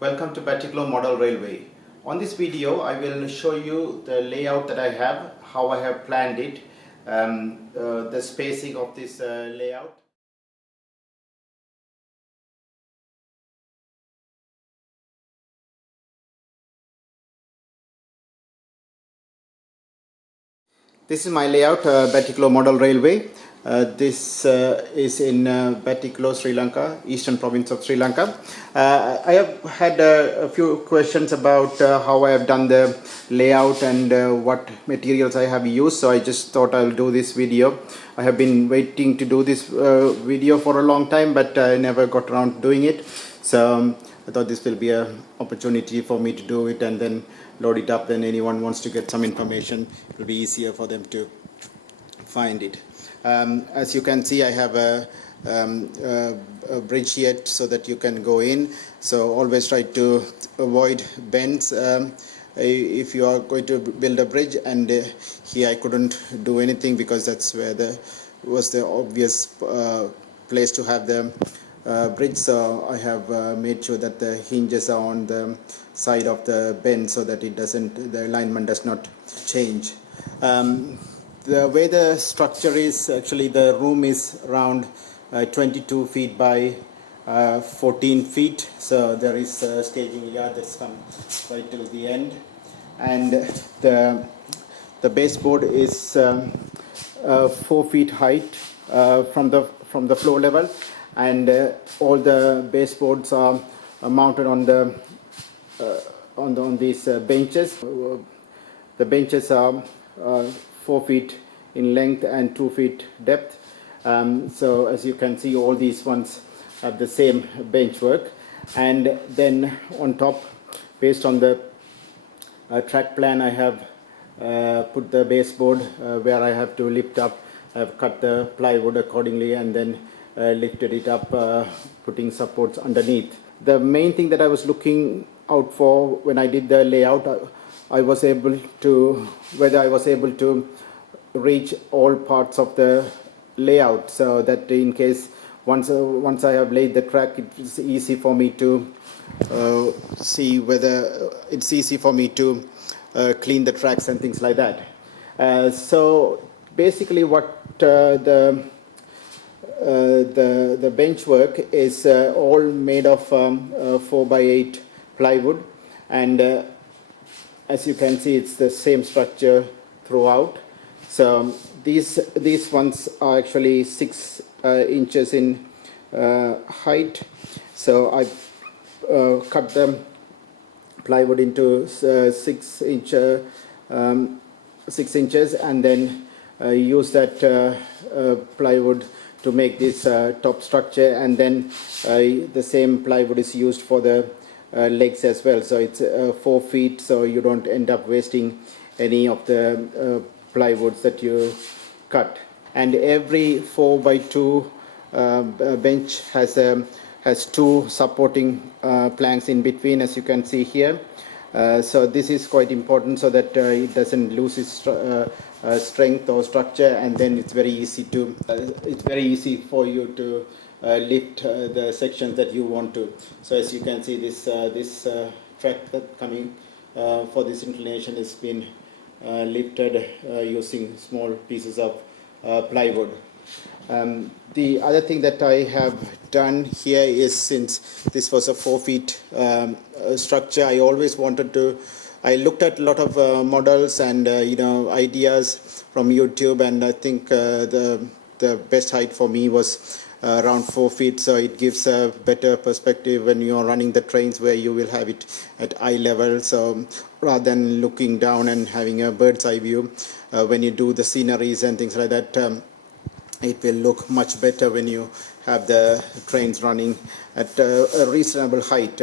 Welcome to Batticaloa Model Railway. On this video I will show you the layout that I have, how I have planned it, the spacing of this layout. This is my layout, Batticaloa Model Railway. This is in Batticaloa, Sri Lanka, eastern province of Sri Lanka. I have had a few questions about how I have done the layout and what materials I have used, so I just thought I'll do this video. I have been waiting to do this video for a long time, but I never got around to doing it. So I thought this will be an opportunity for me to do it and then load it up. Then anyone wants to get some information, it will be easier for them to find it. As you can see, I have a bridge here so that you can go in. So always try to avoid bends if you are going to build a bridge. And here I couldn't do anything because that's where was the obvious place to have the bridge. So I have made sure that the hinges are on the side of the bend so that the alignment does not change. The way the structure is, actually the room is around 22 feet by 14 feet. So there is a staging yard that's come right till the end, and the baseboard is 4 feet height from the floor level, and all the baseboards are mounted on these benches. The benches are 4 feet in length and 2 feet depth. So as you can see, all these ones have the same benchwork. And then on top, based on the track plan, I have put the baseboard where I have to lift up. I have cut the plywood accordingly and then lifted it up, putting supports underneath. The main thing that I was looking out for when I did the layout, whether I was able to reach all parts of the layout, so that in case once I have laid the track, it's easy for me to see whether it's easy for me to clean the tracks and things like that. So basically what the benchwork is all made of 4x8 plywood, and as you can see, it's the same structure throughout. So these ones are actually 6 inches in height. So I cut the plywood into 6 inches, and then use that plywood to make this top structure, and then the same plywood is used for the legs as well. So it's 4 feet, so you don't end up wasting any of the plywoods that you cut. And every 4x2 bench has 2 supporting planks in between, as you can see here. So this is quite important so that it doesn't lose its strength or structure, and then it's very easy for you to lift the sections that you want to. So as you can see, this track that coming for this inclination has been lifted using small pieces of plywood. The other thing that I have done here is, since this was a 4 feet structure, I always wanted to. I looked at a lot of models and ideas from YouTube, and I think the best height for me was around 4 feet, so it gives a better perspective when you are running the trains, where you will have it at eye level. So rather than looking down and having a bird's eye view, when you do the sceneries and things like that, it will look much better when you have the trains running at a reasonable height.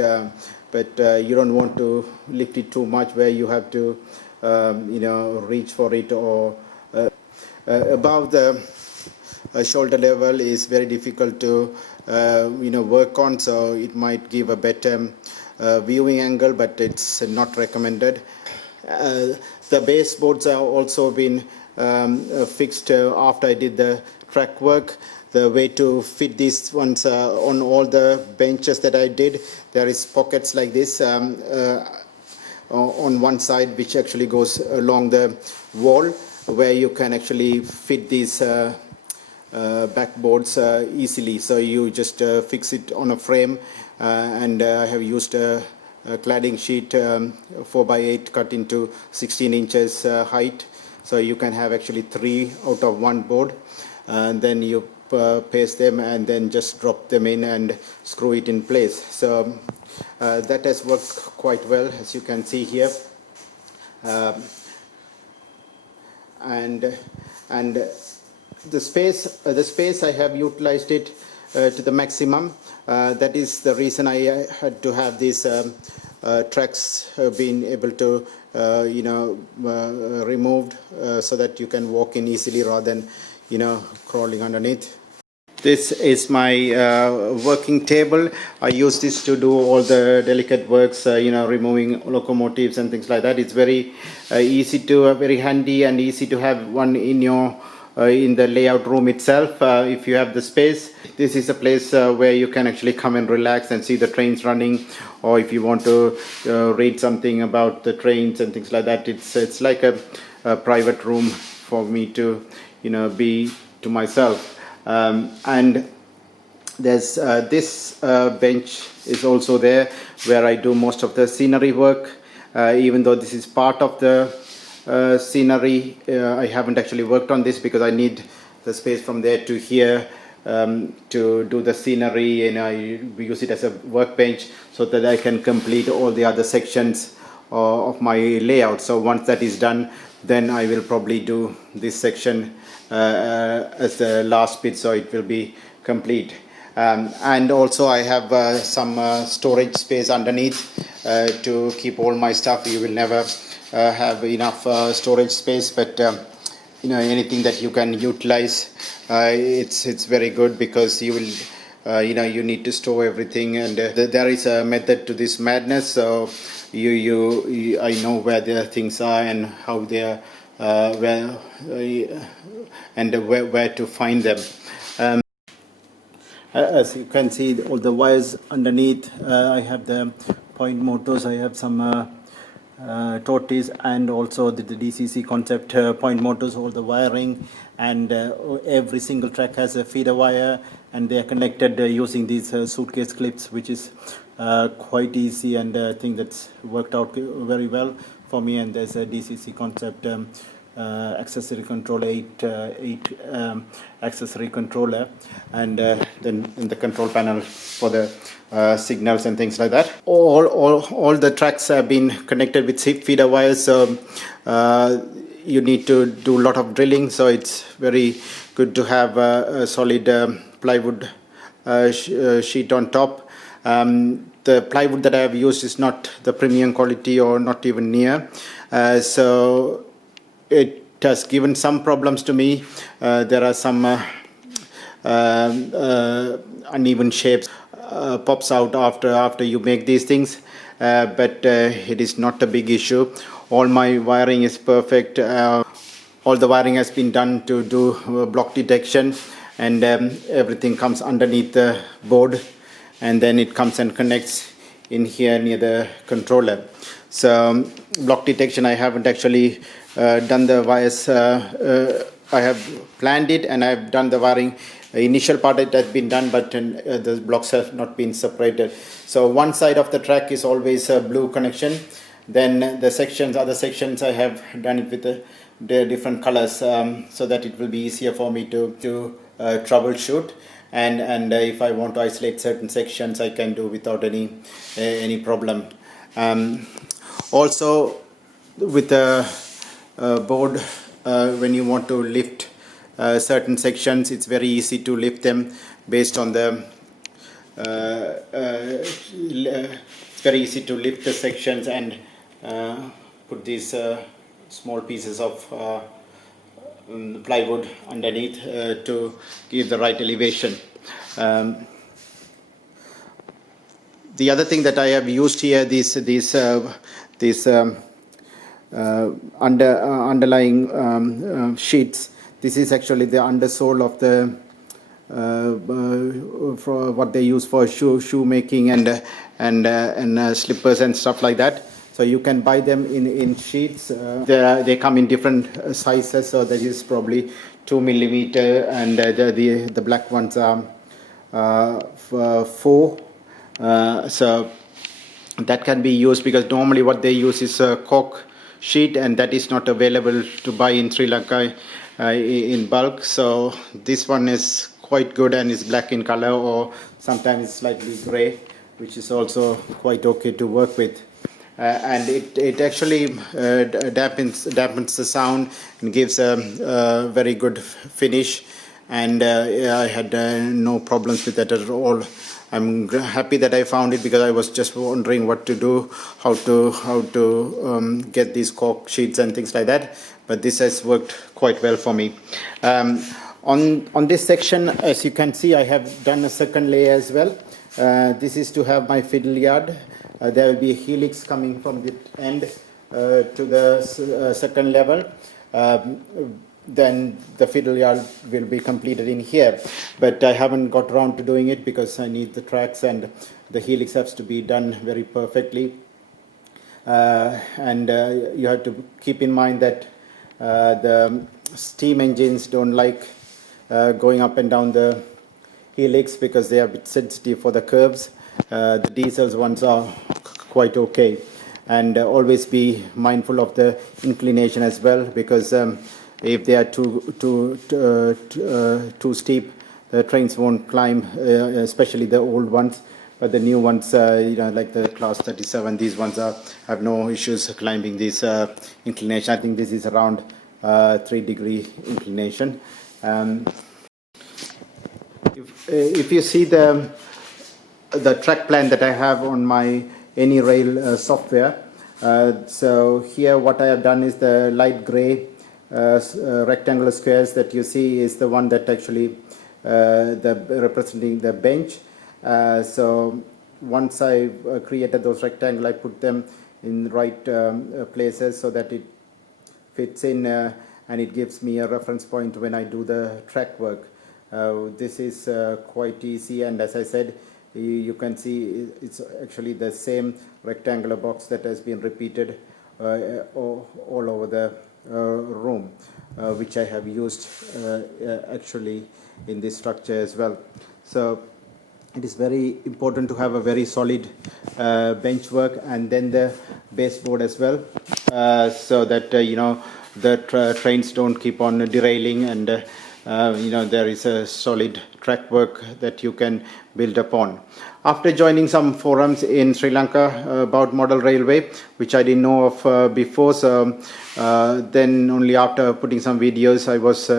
But you don't want to lift it too much where you have to reach for it, or above the shoulder level is very difficult to work on, so it might give a better viewing angle, but it's not recommended. The baseboards have also been fixed after I did the track work, the way to fit these ones on all the benches that I did. There is pockets like this on one side which actually goes along the wall, where you can actually fit these backboards easily. So you just fix it on a frame, and I have used a cladding sheet 4x8 cut into 16 inches height, so you can have actually 3 out of 1 board, and then you paste them and then just drop them in and screw it in place. So that has worked quite well, as you can see here. And the space I have utilized it to the maximum. That is the reason I had to have these tracks being able to removed, so that you can walk in easily rather than crawling underneath. This is my working table. I use this to do all the delicate works, removing locomotives and things like that. It's very easy to, very handy and easy to have one in your in the layout room itself, if you have the space. This is a place where you can actually come and relax and see the trains running, or if you want to read something about the trains and things like that. It's like a private room for me to be to myself. And there's this bench is also there, where I do most of the scenery work. Even though this is part of the scenery, I haven't actually worked on this because I need the space from there to here to do the scenery, and I use it as a workbench so that I can complete all the other sections of my layout. So once that is done, then I will probably do this section as the last bit, so it will be complete. And also I have some storage space underneath to keep all my stuff. You will never have enough storage space, but anything that you can utilize, it's very good, because you will you need to store everything, and there is a method to this madness. So I know where the things are and how they are, where to find them. As you can see, all the wires underneath, I have the point motors, I have some tortoise, and also the DCC concept point motors, all the wiring, and every single track has a feeder wire, and they are connected using these suitcase clips, which is quite easy, and I think that's worked out very well for me. And there's a DCC concept accessory control 8 accessory controller, and then in the control panel for the signals and things like that. All the tracks have been connected with feeder wires, so you need to do a lot of drilling, so it's very good to have a solid plywood sheet on top. The plywood that I have used is not the premium quality, or not even near, so it has given some problems to me. There are some uneven shapes pops out after you make these things, but it is not a big issue. All my wiring is perfect. All the wiring has been done to do block detection, and everything comes underneath the board, and then it comes and connects in here near the controller. So block detection, I haven't actually done the wires. I have planned it, and I have done the wiring. The initial part it has been done, but the blocks have not been separated. So one side of the track is always a blue connection. Then the other sections I have done it with the different colors, so that it will be easier for me to troubleshoot. And if I want to isolate certain sections, I can do without any problem. Also, with the board, when you want to lift certain sections, it's very easy to lift them based on the it's very easy to lift the sections and put these small pieces of plywood underneath to give the right elevation. The other thing that I have used here, these underlying sheets, this is actually the undersole of the for what they use for shoe making and slippers and stuff like that. So you can buy them in sheets. They come in different sizes. So that is probably 2 millimeter, and the black ones are 4. So that can be used, because normally what they use is a cork sheet, and that is not available to buy in Sri Lanka in bulk. So this one is quite good and is black in color, or sometimes slightly gray, which is also quite okay to work with. And it actually dampens the sound and gives a very good finish, and I had no problems with that at all. I'm happy that I found it, because I was just wondering what to do, how to get these cork sheets and things like that. But this has worked quite well for me. On this section, as you can see, I have done a second layer as well. This is to have my fiddle yard. There will be a helix coming from the end to the second level. Then the fiddle yard will be completed in here. But I haven't got around to doing it, because I need the tracks, and the helix has to be done very perfectly. And you have to keep in mind that the steam engines don't like going up and down the helix, because they are a bit sensitive for the curves. The diesel ones are quite okay. And always be mindful of the inclination as well, because if they are too steep, the trains won't climb, especially the old ones. But the new ones, like the class 37, these ones have no issues climbing this inclination. I think this is around 3-degree inclination. If you see the track plan that I have on my AnyRail software, so here what I have done is the light gray rectangular squares that you see is the one that actually representing the bench. So once I created those rectangles, I put them in right places so that it fits in, and it gives me a reference point when I do the track work. This is quite easy, and as I said, you can see it's actually the same rectangular box that has been repeated all over the room, which I have used actually in this structure as well. So it is very important to have a very solid benchwork, and then the baseboard as well, so that the trains don't keep on derailing, and there is a solid track work that you can build upon. After joining some forums in Sri Lanka about model railway, which I didn't know of before, so then only after putting some videos, I was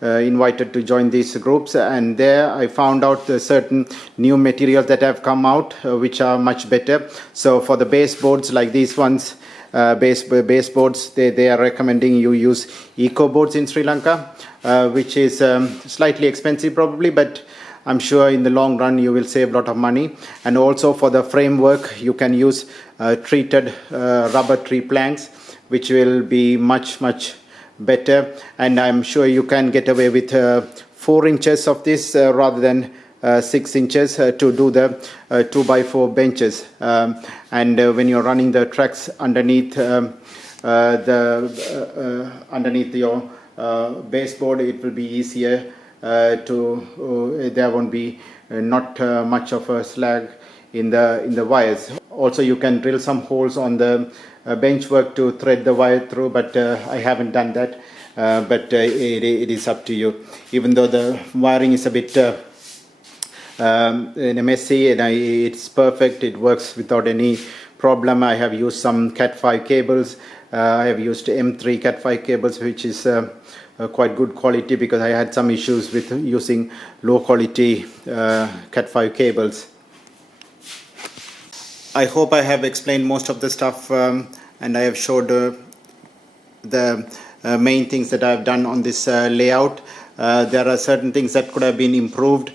invited to join these groups, and there I found out certain new materials that have come out, which are much better. So for the baseboards like these ones, baseboards, they are recommending you use eco boards in Sri Lanka, which is slightly expensive probably, but I'm sure in the long run you will save a lot of money. And also for the framework, you can use treated rubber tree planks, which will be much better. And I'm sure you can get away with 4 inches of this rather than 6 inches to do the 2x4 benches. And when you're running the tracks underneath underneath your baseboard, it will be easier there won't be not much of a slag in the wires. Also, you can drill some holes on the benchwork to thread the wire through, but I haven't done that. But it is up to you. Even though the wiring is a bit messy, and it's perfect, it works without any problem. I have used some Cat5 cables. I have used M3 Cat5 cables, which is quite good quality, because I had some issues with using low quality Cat5 cables. I hope I have explained most of the stuff, and I have showed the main things that I've done on this layout. There are certain things that could have been improved,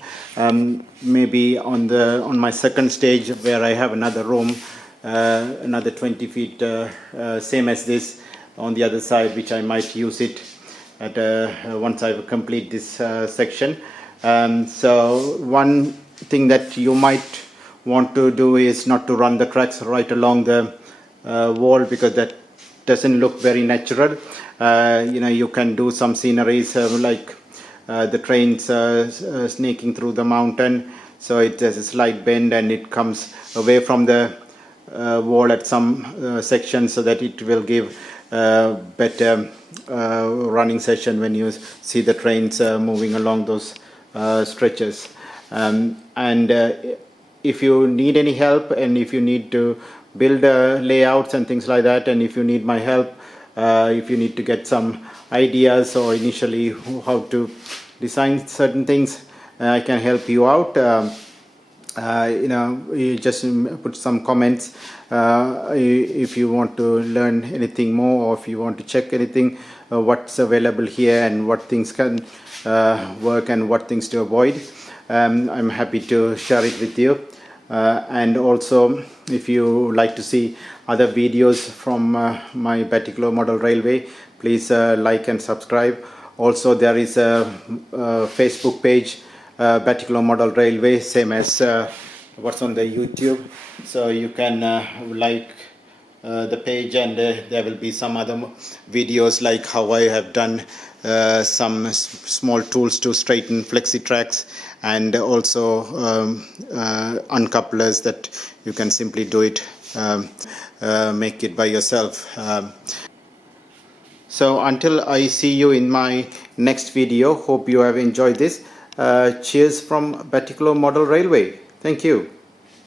maybe on my second stage, where I have another room, another 20 feet, same as this on the other side, which I might use it at once I complete this section. So one thing that you might want to do is not to run the tracks right along the wall, because that doesn't look very natural. You can do some sceneries like the trains snaking through the mountain, so it has a slight bend and it comes away from the wall at some sections, so that it will give better running session when you see the trains moving along those stretches. And if you need any help, and if you need to build layouts and things like that, and if you need my help, if you need to get some ideas or initially how to design certain things, I can help you out. You just put some comments if you want to learn anything more, or if you want to check anything, what's available here and what things can work and what things to avoid. I'm happy to share it with you. And also, if you like to see other videos from my Batticaloa Model Railway, please like and subscribe. Also, there is a Facebook page, Batticaloa Model Railway, same as what's on the YouTube. So you can like the page, and there will be some other videos like how I have done some small tools to straighten flexi tracks, and also uncouplers that you can simply do it, make it by yourself. So until I see you in my next video, hope you have enjoyed this. Cheers from Batticaloa Model Railway. Thank you.